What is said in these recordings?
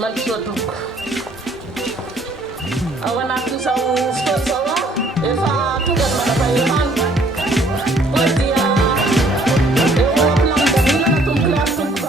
mandisotoko ao anatin'izao fotoana zao efa tonga ny manam-pahalemana koa dia eo ampilanidamilana tomboky le atomboky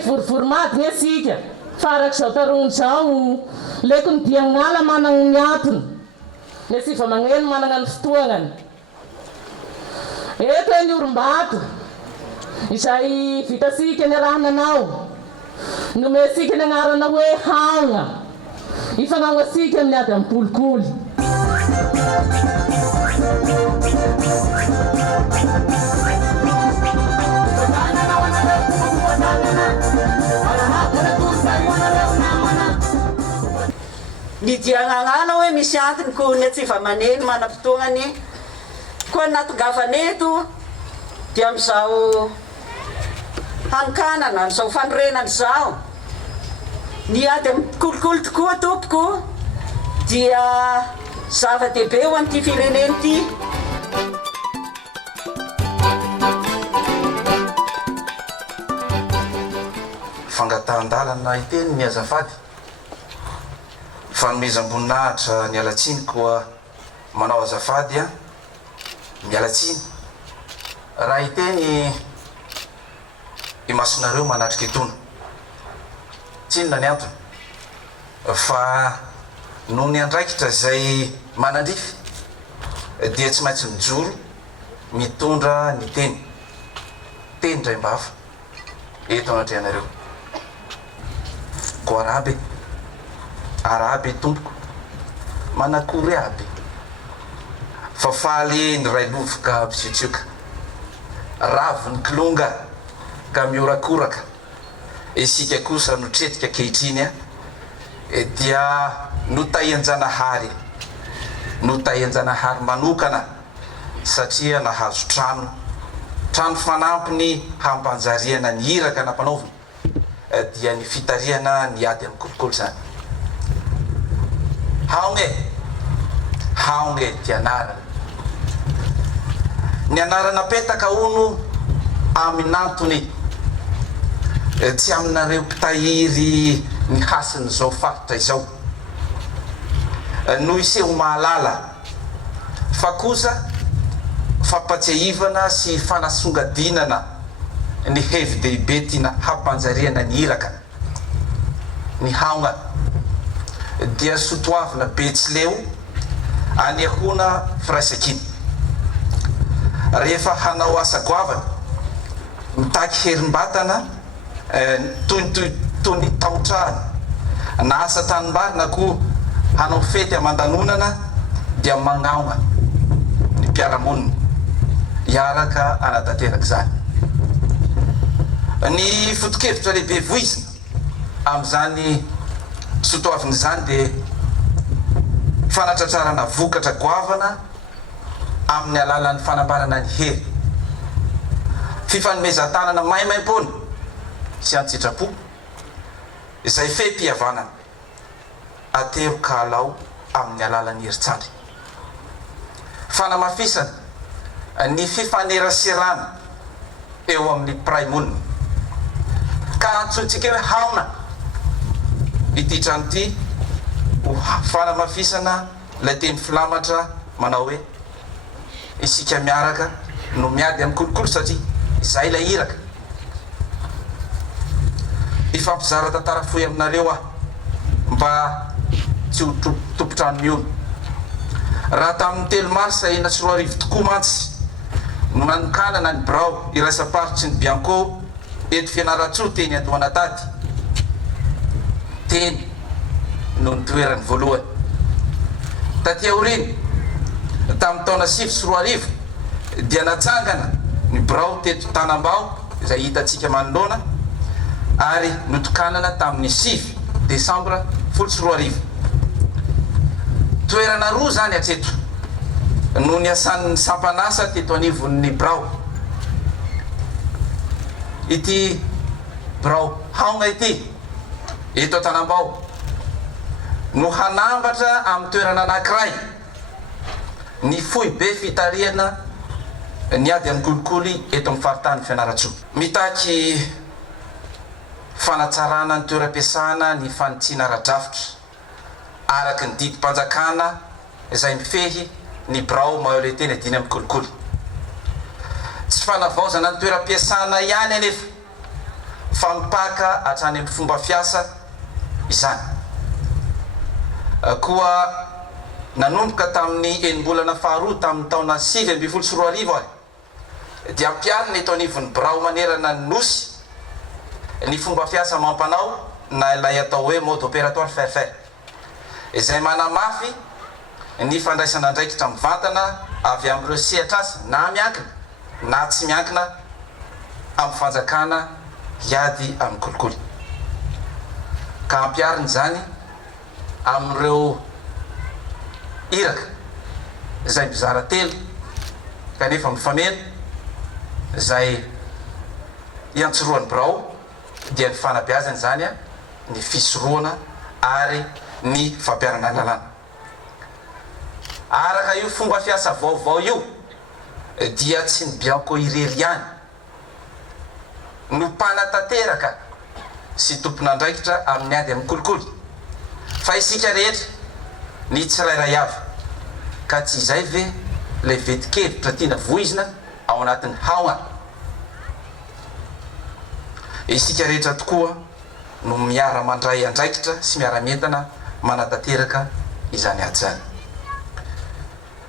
vavy vorovory asika farak'izao tarony zao leko ny diagnala manana ny atony ny asiva magneno manana ny fotoagnany eto ny orom-bato izay vitasika ny rahananao nome asika ny agnarana hoe Haogna ifagnano asika amin'ny ady amin'ny kolikoly ny diagnanana hoe misy antony ko ny atsiva maneno manam-potoagnany koa natongavaneto dia amin'izao hanokanana n'izao fanorenana zao ny ady amin'ny kolikoly tokoa tompoko dia zava-dehibe ho amin'ity fireneny ity fangatahndalana iteny ny azafady fanomezam-boninahitra ny alatsiny koa manao azafady a mialatsiny raha iteny imasonareo manatrika etono tsinona ny antony fa no ny andraikitra zay manandrify dia tsy maintsy mijoro mitondra ny teny ndray mbafa eto anatrehanareo ko arabe tompoko manakory aby fa faly ny ray lovoka mpisiotsyoka ravo ny kilonga ka miorakoraka isika kosa notretika kehitriny a dia notaianjanahary manokana satria nahazo trano fanampiny hampanjariana ny iraka nampanaovina dia ny fitariana ny ady amin'ny kolikoly zany Haogna dia anarana ny anarana petaka ono amin'antony tsy aminareo mpitahiry ny hasiny zao faritra izao no iseho mahalala fa kosa fampatsiahivana sy fanasongadinana ny hevi dehibe tiana hampanjariana ny iraka ny Haogna dia sotoavina betsileo anyahona firaisakiny rehefa hanao asa goavana mitaky herim-batana toy ny taotrahana na asa tanimbary na koa hanao fety aman-danonana dia magnaogna ny mpiaramonina iaraka anatanteraka zany ny fotokevitra lehibe voizina amin'izany sotoaviny zany dia fanatratrarana vokatra goavana amin'ny alalan'ny fanambarana ny hery fifanomezan-tanana maimaim-pony sy antsitrapo izay fe-pihavanana atero kalao amin'ny alalan'ny herintsandry fanamafisana ny fifaneraserana eo amin'ny praimonina ka antsontsika hoe Haogna ity trano ity ho fanamafisana ilay teny filamatra manao hoe isika miaraka no miady amin'ny kolikoly satria izay ilay iraka ifampizara tantara fohy aminareo mba tsy ho tompotrano miony raha tamin'ny 3 Marsa 2024 tokoa mantsy no nanokanana ny birao iraisa-paritsy ny BIANCO Fianarantsoa teny Andohanatady teny no ny toerany voalohany taty aoriny tamin'ny taona 2024 dia natsangana ny birao teto Tanambao izay hitatsika manoloana ary notokanana tamin'ny 5 Desambra 2024 toerana roa zany atreto no ny asan'ny sampanasa teto anivon'ny birao. Ity birao Haogna ity eto Antanambao no hanambatra amin'ny toerana anankiray ny fohy be fitariana ny ady amin'ny kolikoly eto amin'ny faritany Fianarantsoa. Mitaky fanatsarana ny toeram-piasana ny fanitsiana ara-drafitra araky ny didim-panjakana izay mifehy ny birao mahaleo le teny adiny amin'ny kolikoly. Tsy fanavaozana ny toeram-piasana ihany anefa fa mipaka hatrany amin'ny fomba fiasa izany. Koa nanomboka tamin'ny enim-bolana faharoa tamin'ny taona 2024 aho dia ampiarina eto anivon'ny birao manerana ny nosy ny fomba fiasa mampanao na ilay atao hoe mode opératoire faire izay manamafy ny fandraisana andraikitra mivantana avy amin'ireo sehatr'asa na miankina na tsy miankina amin'ny fanjakana hiady amin'ny kolikoly. Ka ampiarina izany amin'ireo iraka izay mizara telo kanefa mifameno izay iantsoroan'ny birao dia ny fanabeazany zany ny fisoroana ary ny fampiarana lalàna. Araka io fomba fiasa vaovao io dia tsy ny BIANCO irery ihany no mpanatanteraka sy tompon'andraikitra amin'ny ady amin'ny kolikoly, fa isika rehetra ny tsirairay avy. Ka tsy izay ve le vetikevitra tiana voizina ao anatin'ny Haogna. Isika rehetra tokoa no miara mandray andraikitra sy miara-mientana manatanteraka izany ady zany.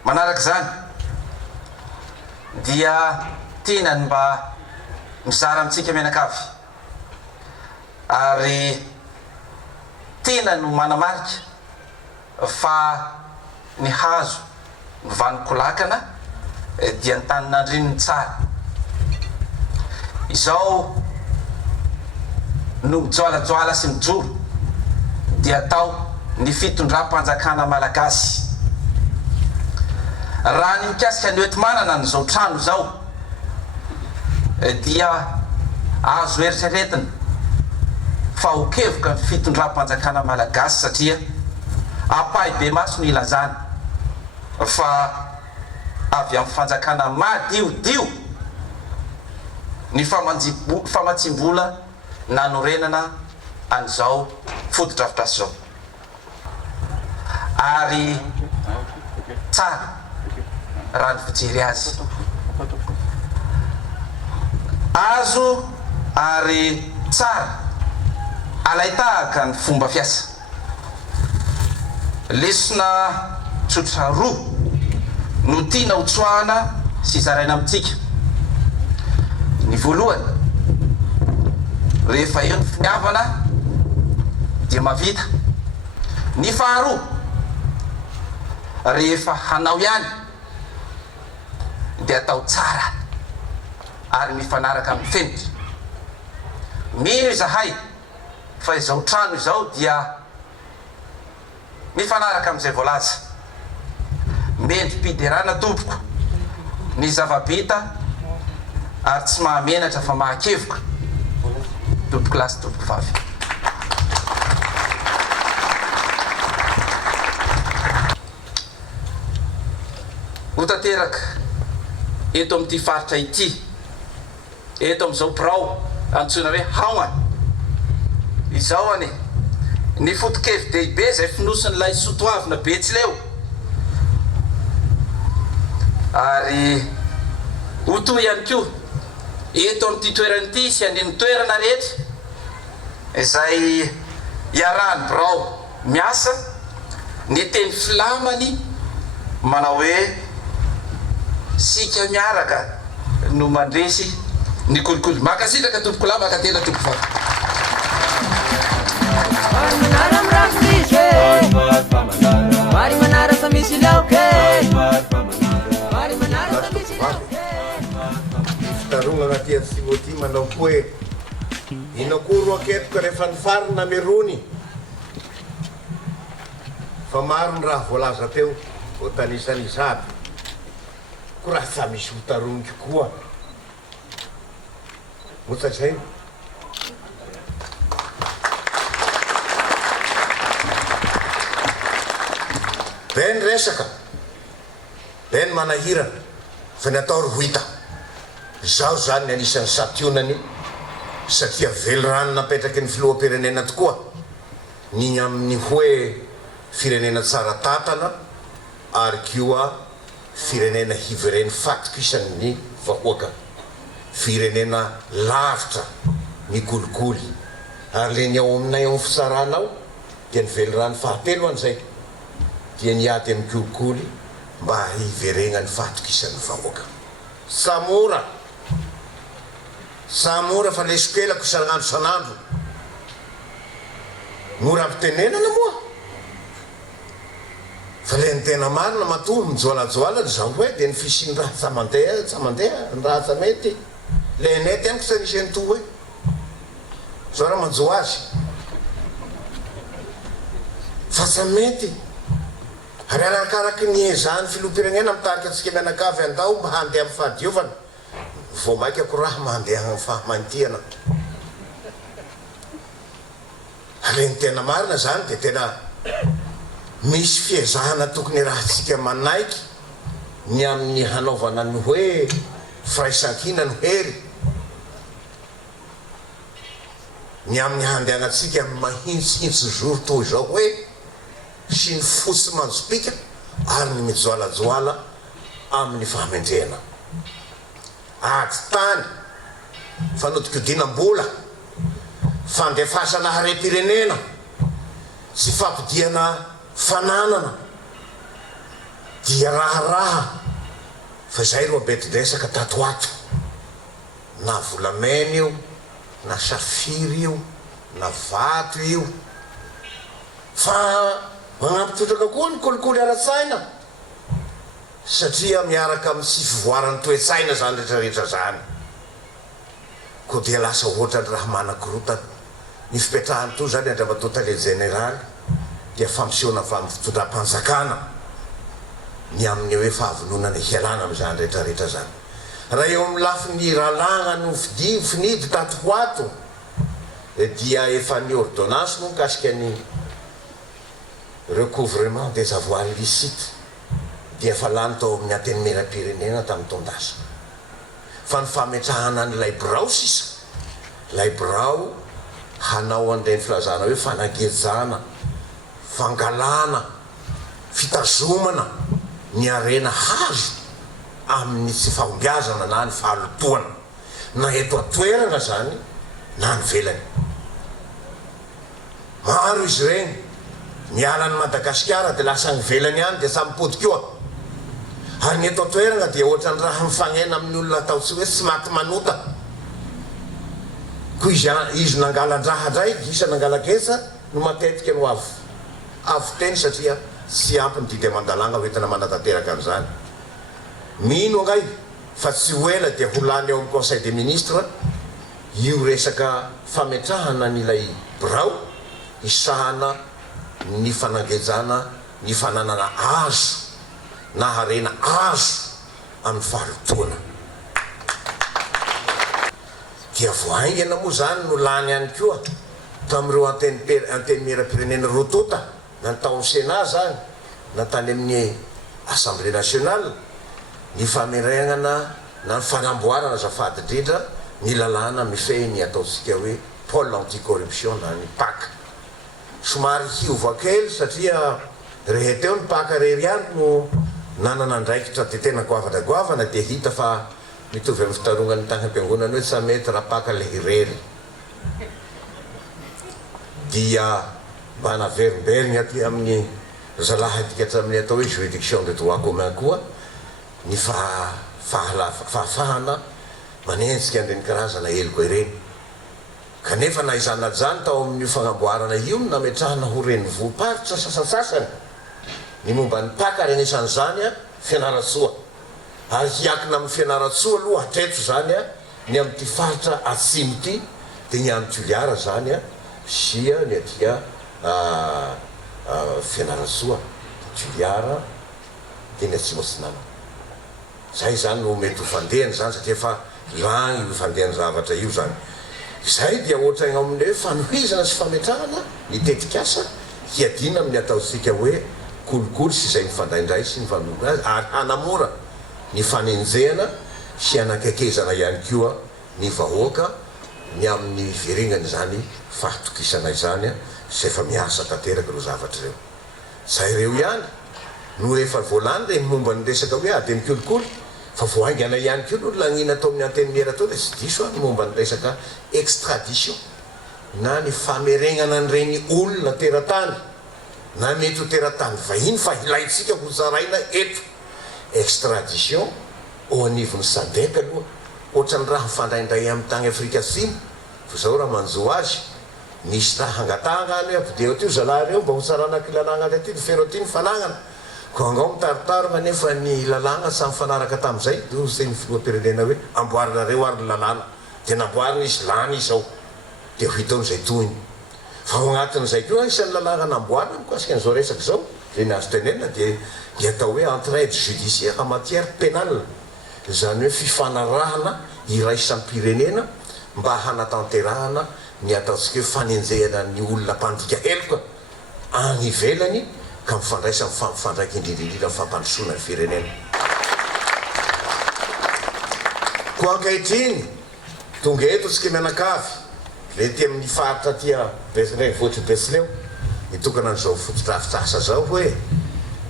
Manaraka izany dia tiana ny mba mizara amintsika mianakavy ary tiana no manamarika fa ny hazo ny vanikolakana dia ny tanin'andrininy tsara. Izao no mijoalajoala sy mijoro dia atao ny fitondram-panjakana malagasy. Raha ny mikasika ny oeti-manana n'izao trano zao dia azo eritreretina fa hokevoka ny fitondram-panjakana malagasy satria apahy be maso ny ilazany fa avy amin'ny fanjakana madiodio ny famatsimbola nanorenana an'izao foto-drafitrasa zao. Ary tsara raha ny fijery azy azo ary tsara alaitahaka ny fomba fiasa. Lesona tsotra roa no tiana hotsoahana sy zaraina amintsika. Ny voalohany, rehefa eo ny finiavana dia mavita. Ny faharoa, rehefa hanao ihany dia atao tsara ary mifanaraka amin'ny fenitra. Mino izahay fa izao trano izao dia mifanaraka amin'izay voalaza. Mendrim-piderana tompoko ny zavabita ary tsy mahamenatra fa mahakevoka. Tompoko lasy tompoko vavy. Ho tanteraka eto amin'ity faritra ity, eto amin'izao birao antsoina hoe Haogna izao ane, ny foto-kevin-dehibe izay finosin'ilay sotoavina Betsileo ary ho toy ihany koa eto amin'ity toerana ity sy an'ny toerana rehetra izay iarahan'ny birao miasa ny teny filamany manao hoe sika miaraka no mandresy ny kolikoly. Makasitraka tompoko lahy, makatena tompoko vavy. Mari manara sa misy laoke. Fitarona anaty Timôty manao hoe inakoro aketoka rehefa ny farina merony fa maro ny raha voalaza teo ho tanisany izaby ko raha sa misy hotaroniky koa motsazay ben resaka ben manahirana fa ny atao ry hoita zaho zany ny anisan'ny sationany satria velorano napetraky ny filohampirenena tokoa ny amin'ny hoe firenena tsara tatana ary koa firenena hivereny fatiky isan'ny vahoaka firenena lavitra ny kolikoly ary le ny ao aminay ao fitsaranao dia ny velorano fahatelo an'izay dia niady amin'ny kolikoly mba hiverenany fatiky isan'ny vahoaka samora fa lesipelako isan'andro san'andro mora ampitenenana moa fa le ny tena marina matoa mijoalajoala zao hoe dia ny fisiny raha tsa mandeha ny raha tsa mety le nety amiko sa nisy any to hoe zao raha manjo azy fa tsa mety ary arakaraky ny ezany filoham-pirenena mitarika atsika mianakavy andao mba handeha amin'ny fahadiovana vo maika ko raha mandeha amin'ny fahamantiana ale ny tena marina zany dia tena misy fiezahana tokony raha tsika manaiky ny amin'ny hanaovana ny hoe firaisan-kina no hery ny amin'ny handehanatsika mahintsihitsy zoro toy zao hoe sy ny fotsy manjopika ary ny mijoalajoala amin'ny fahamendrena ady tany fanodikodinam-bola fandefasana harem-pirenena sy fampidiana fananana dia raharaha fa zay ro abetidresaka tato ato na volamena io na safiry io na vato io fa manampitrotraka koa ny kolikoly ara-tsaina satria miaraka amin'ny sy fivoarany toe-tsaina zany rehetrarehetra zany ko dia lasa ohatrany raha manakorotana ny fipetrahany to zany andramatoatale generaly dia fampisehoana fa amin'ny fitondram-panjakana ny amin'ny hoe fahavononana hialana am'izany rehetrarehetra zany raha eo amin'ny lafi ny ralagna no finidy tato ho ato dia efa ny ordonnance no mikasika ny recouvrement des avoirs illicites dia efa lany tao amin'ny antenimera-pirenena tamin'ny tondasa fa ny fametrahana nylay birao sisa lay birao hanao an'ireny filazana hoe fanagejana fangalana fitazomana ny arena hazo amin'ny tsy fahombiazana na ny fahalotoana na eto atoerana zany na ny velany maro izy regny mialany Madagasikara dia lasa ny velany any dia samipody koa ary ny eto atoerana dia ohatrany raha mifagnena amin'ny olona ataotsy hoe tsy maty manota ko izy nangalan-draha ndraiky isa nangalaketsa no matetika no avo teny satria tsy ampy ny didy amandalagna hoentina manatanteraka an'izany mino angay fa tsy hoela dia ho lany eo amin'ny conseil des ministres io resaka fametrahana nylay birao isahana ny fanangejana ny fananana azo na harena azo amin'ny fahalotoana dia voaingana moa zany no lany any koa tamin'ireo antenimera-pirenena rotota na ny taon'ny sénat zany na tany amin'ny assemblée nationale ny fameregnana na ny fanamboarana zafady drindra ny lalàna mifehy ny ataotsika hoe pôle anticorruption na ny paka somary hiova kely satria reheteo ny paka rery any no nanana ndraikitra dia tena goavana dia hita fa mitovy amin'ny fitarongan'ny tany am-piangonana hoe sa mety raha paka le hirery dia mba naverimberigny aty amin'ny zalaha atika hatramin'ny atao hoe juridiction de droit commun koa ny fahafahana manenjika an'ireny karazana heliko ireny kanefa na izana jany tao amin'ny fagnamboarana io nametrahana ho reny voaparitra sasasasany ny momba ny paka reny isan'izany a Fianarantsoa ary hiakina amin'ny Fianarantsoa aloha hatreto zany a ny amin'ity faritra atsimo ty dia ny any Toliara zany a sia ny atia Fianarantsoa Toliara dia ny atsimo atsinana zay zany no mety ho fandehany zany satria fa lagny io fandehany zavatra io zany zay dia ohatraina amin'le hoe fanohizana sy fametrahana mitetikasa hiadina amin'ny ataotsika hoe kolikoly sy zay mifandraindray sy ny fanomboka azy ary hanamora ny fanenjehana sy anakekezana ihany koa ny vahoaka ny amin'ny verenany zany fahatokisana izany a sy efa miasa tanteraka ro zavatra reo zay reo ihany no rehefa voalany le momba ny resaka hoe ady ny kolikoly fa voaingana ihany ko no lagnina atao amin'ny antenimera atao le sy diso any momba ny resaka extradition na ny fameregnana an'ireny olona teratany na mety ho teratany vahiny fa ilaitsika ho zaraina eto extradition ao anivony sadek aloha ohatrany raha mifandraindray amin'ny tany Afrika Atsimo fa zao raha manjo azy misy raha hangatanga any hoe ampideo tyo zalahy reo mba ho tsarana kilalagna le ty fero ty ny fanagnana ko angao mitaritaro nefa ny lalagna samy fanaraka tam'izay zay ny filoam-pirenena hoe amboarinareo ary ny lalàna de namboarina izy lany izao de ho hitaon'izay tohiny fa ho agnatin'izay koa isan'ny lalàna namboarina mikasika an'izao resaka zao zay ny azo tenenina de atao hoe entraide judiciaire en matière pénale zany hoe fifanarahana iraisampirenena mba hanatanterahana ny ataontsika hoe fanenjehana ny olona mpandika heloka agny ivelany ka mifandraisa mifampifandraiky indrindrindrindra mifampandrosoana ny firenena ko ankehitriny tonga eto tsika mianakavy le ty amin'ny faritra tia voatry besileo hitokana an'izao fototrafitrasa zao hoe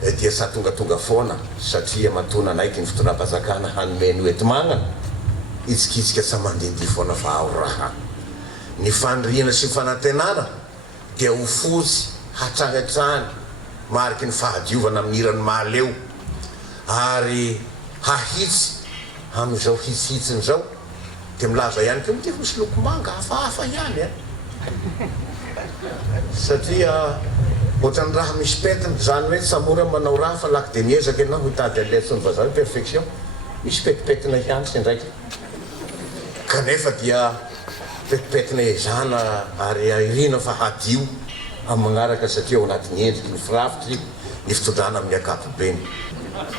dia sa tongatonga foana satria matona anaiky ny fitondram-pazakana hanomeny oetimagnana itsikitsika sa mandendy foana fa ao raha ny fandriana sy fanantenana dia ho fotsy hatrangatrany mariky ny fahadiovana amin'ny irany mahaleo ary hahitsy amin'izao hitsihitsiny zao de milaza ihany ko mity misy loko manga hafahafa ihany satria ohatrany raha misy petiny zany hoe samora manao raha fa laky de miezaka ianao hitady aletsony vazaha perfection misy petipetina ihany sy ndraiky kanefa dia petipetina ezana ary irina fa hadio amin'ny magnaraka satria ao anatin'ny endriky ny firafitry ny fitondrana amin'ny akapobeny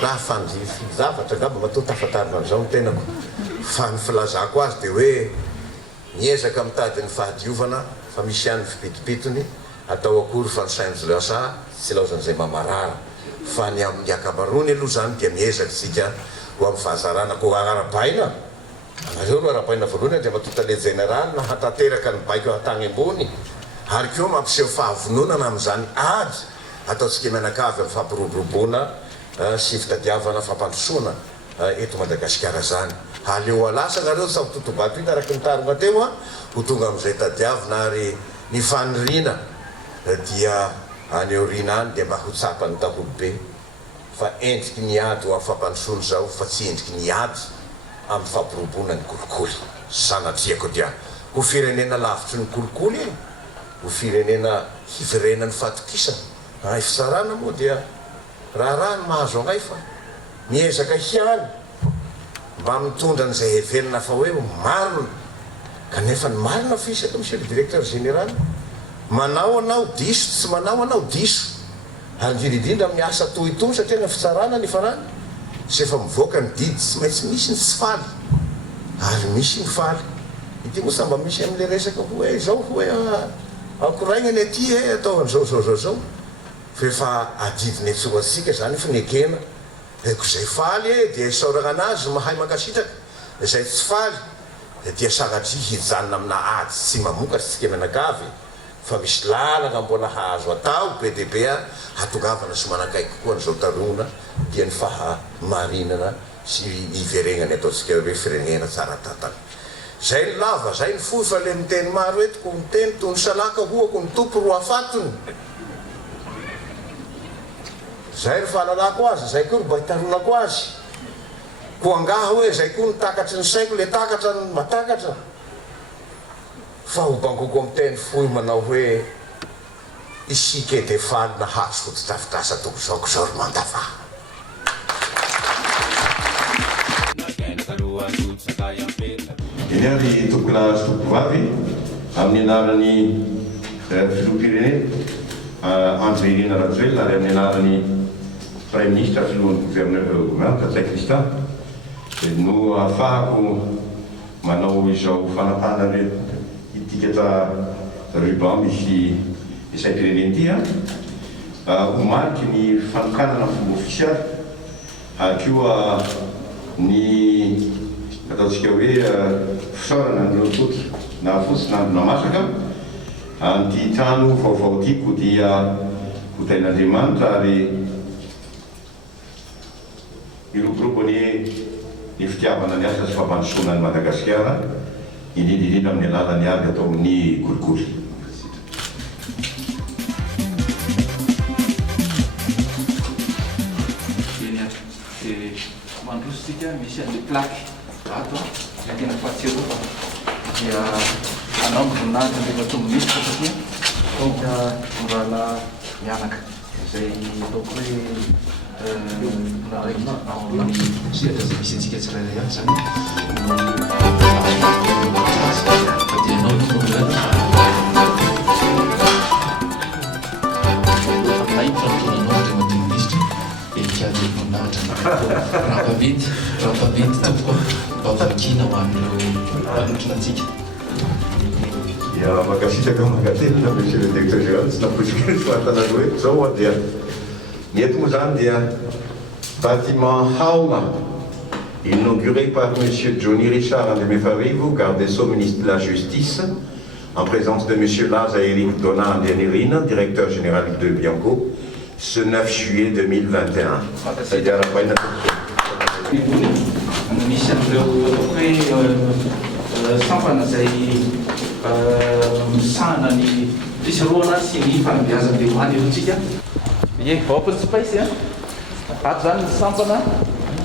raha fanzavatra ngamba matao tafatarina an'izao ny tenako fa ny filazako azy de hoe miezaka mitady ny fahadiovana fa misy ihany fipitipitony atao akory fa ny sainzy lasa tsy laozan'izay mamarara fa ny amin'ny akamarony aloha zany dia miezaka tsika ho amin'ny fahazarana ko arabaina anareo ro arabaina voalohany de matota le général na hatateraka ny baiko hatany ambony ary koa mampiseho fahavononana amin'izany ady ataotsika mianakavy amin'ny fampiroboroboana sy fitadiavana fampandrosoana eto Madagasikara zany haleo alasa nareo sa totobato iny araky nitarina teo ho tonga amin'izay tadiavina ary ny fanirina dia any aorina any de mba ho tsapany daholobe fa endriky ny ady ho amin'ny fampandrosoana zao fa tsy endriky ny ady amin'ny fampirobona ny kolikoly sanatriako dia ho firenena lavitry ny kolikoly ho firenena hivirenany fahatokisana ifitsarana moa dia raha ny mahazo angay fa miezaka hiany mba mitondra an'izay heverina fa hoe marina kanefa ny marina fisaka monsieur le directeur général manao anao diso tsy manao anao diso ary indrindrindrindra amin'ny asa tohitoy satria ny fitsarana ny farany sy efa mivoaka ny didy tsy maintsy misy ny tsy faly ary misy ny faly ity moa samba misy amin'le resaka hoe zao hoe ankoraigna ny aty atao an'zao fa efa adidiny etsoatsika zany finekena eko zay faly dia isaorana anazy mahay mankasitraka zay tsy faly dia saratry hijanona amina ady tsy mamokatry tsika mianakavy fa misy lalana mbola hahazo atao PDB hatongavana sy manakaiky kokoa n'izao tarona dia ny fahamarinana sy iveregnany ataotsika hoe firenena tsara tantana zay ny lava zay ny foy fa le miteny maro etiko miteny tony salaka hoako ny tompo roa fatony zay ry fahalalako azy zay koa ry bahitarolako azy ko angaha hoe zay koa ny takatry ny saiko le takatra ny matakatra fa ho bangoko amin'ny teny foy manao hoe isika de faly na hazo fototrafitrasa toko zaoko zao ry mandava eny ary tokona sotovavy amin'ny anarany filoham-pirenena André Inauguration ary amin'ny anarany Prime Ministre filohan'ny gouvernement Tsaikristan no ahafahako manao izao fanapana itikatra ruban misy isai-pireneny ity homariky ny fanokanana fomba ofisialy ary koa ny ataontsika hoe fisaorana ny rotoky na fotsy na masaka an'ity trano vaovao tiako dia hotain'Andriamanitra ary iroborobony ny fitiavana ny asa sy fampandrosoana ny Madagasikara indrindrindrindra amin'ny alalan'ny ady atao amin'ny kolikoly. Mandrositsika misy an'le plaky ato dia tena fahatsiro dia anao voninahitra rehefa tombo misy satria tonga mbola mianaka izay ataoko hoe naraiky amin'ny sehatra izay misy antsika tsirairay ihany zany dia anao rahampavety tompoko vavakina ho amin'ireo mpanotrinatsika. Makasitraka mangatena monsieur le directeur général tsy napotsika ny fahatanana hoe zao dia ny eto moa zany dia bâtiment Haogna inauguré par monsieur Johnny Richard Andemefarivo, garde des Sceaux, ministre de la Justice, en présence de monsieur Laza Eric Dona Anderirina, directeur général de BIANCO, ce 9 juillet 2021. C'est-à-dire la fin de misy an'ireo hoe sampana izay misahana ny fisoroana sy ny fanabeazam-behoany erotsika. Ie, open space ato zany ny sampana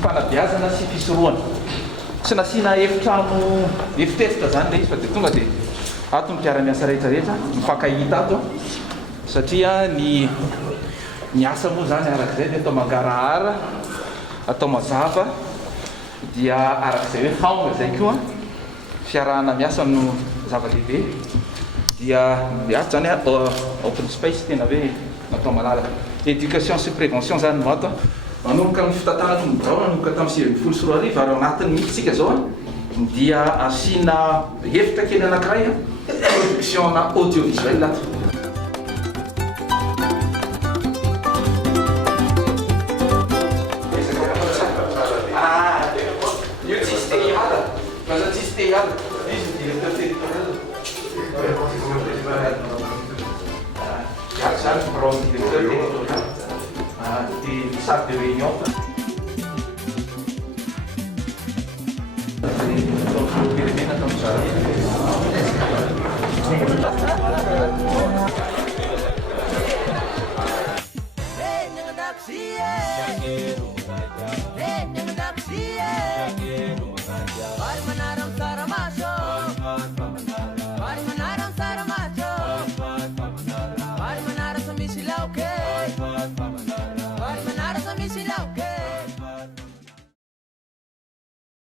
fanabeazana sy fisoroana. Tsy nasiana efitrano efitefitra zany le izy fa dia tonga dia ato ny mpiara-miasa rehetrarehetra mifankahita ato satria ny asa moa zany arak'izay dia atao mangarahara atao mazava dia arak'izay hoe haogna zay koa fiarahana miasa no zava-dehibe dia ato zany open space tena hoe natao malalaka. Éducation sy prévention zany no ato manomboka amin'ny fitantarana ny birao nanomboka tamin'ny sivy sy roa arivo ary ao anatin'ny mihitsika zao dia asiana efitra kely anankiray production na audiovisuel ato. Di salle de réunion.